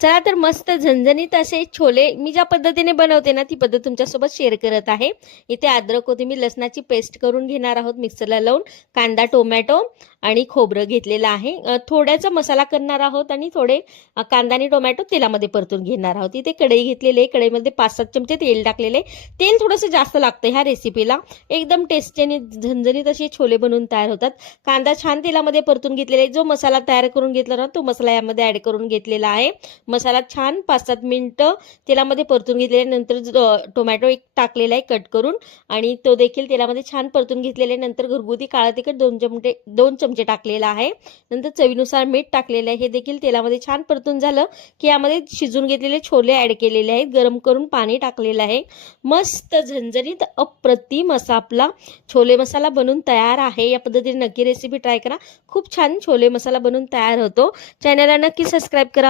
चला तर मस्त झणझणीत असे छोले मी ज्या पद्धतीने बनवते ना ती पद्धत तुमच्यासोबत शेअर करत आहे। इथे अद्रक कोथिंबीर लसणाची पेस्ट करून घेणार आहोत मिक्सरला लावून, कांदा टोमॅटो आणि खोबरं घेतलेलं आहे। थोड्याचा मसाला करणार आहोत आणि थोडे कांदा आणि टोमॅटो तेलामध्ये परतून घेणार आहोत। इथे कढई घेतलेली आहे, कढईमध्ये 5-7 चमचे तेल टाकलेले। तेल थोडंसं जास्त लागतं ह्या रेसिपीला, एकदम टेस्टी आणि झणझणीत असे छोले बनवून तयार होतात। कांदा छान तेलामध्ये परतून घेतलेला आहे, जो मसाला तयार करून घेतला ना तो मसाला यामध्ये ऍड करून घेतलेला आहे। मसाला छान 5-7 मिनिटं तेलामध्ये परतून घेतल्यानंतर टोमॅटो एक टाकलेला आहे कट करून आणि तो देखील तेलामध्ये छान परतून घेतलेले। नंतर घरगुती काळा तिखट 2 चमचे टाकलेला आहे। नंतर चवीनुसार मीठ टाकलेलं आहे। हे देखील तेलामध्ये छान परतून झालं की यामध्ये शिजून घेतलेले छोले ऍड केलेले आहेत, गरम करून पाणी टाकलेलं आहे। मस्त झणझणीत अप्रतिम असा आपला छोले मसाला बनून तयार आहे। या पद्धतीने नक्की रेसिपी ट्राय करा, खूप छान छोले मसाला बनून तयार होतो। चॅनलला नक्की सबस्क्राइब करा।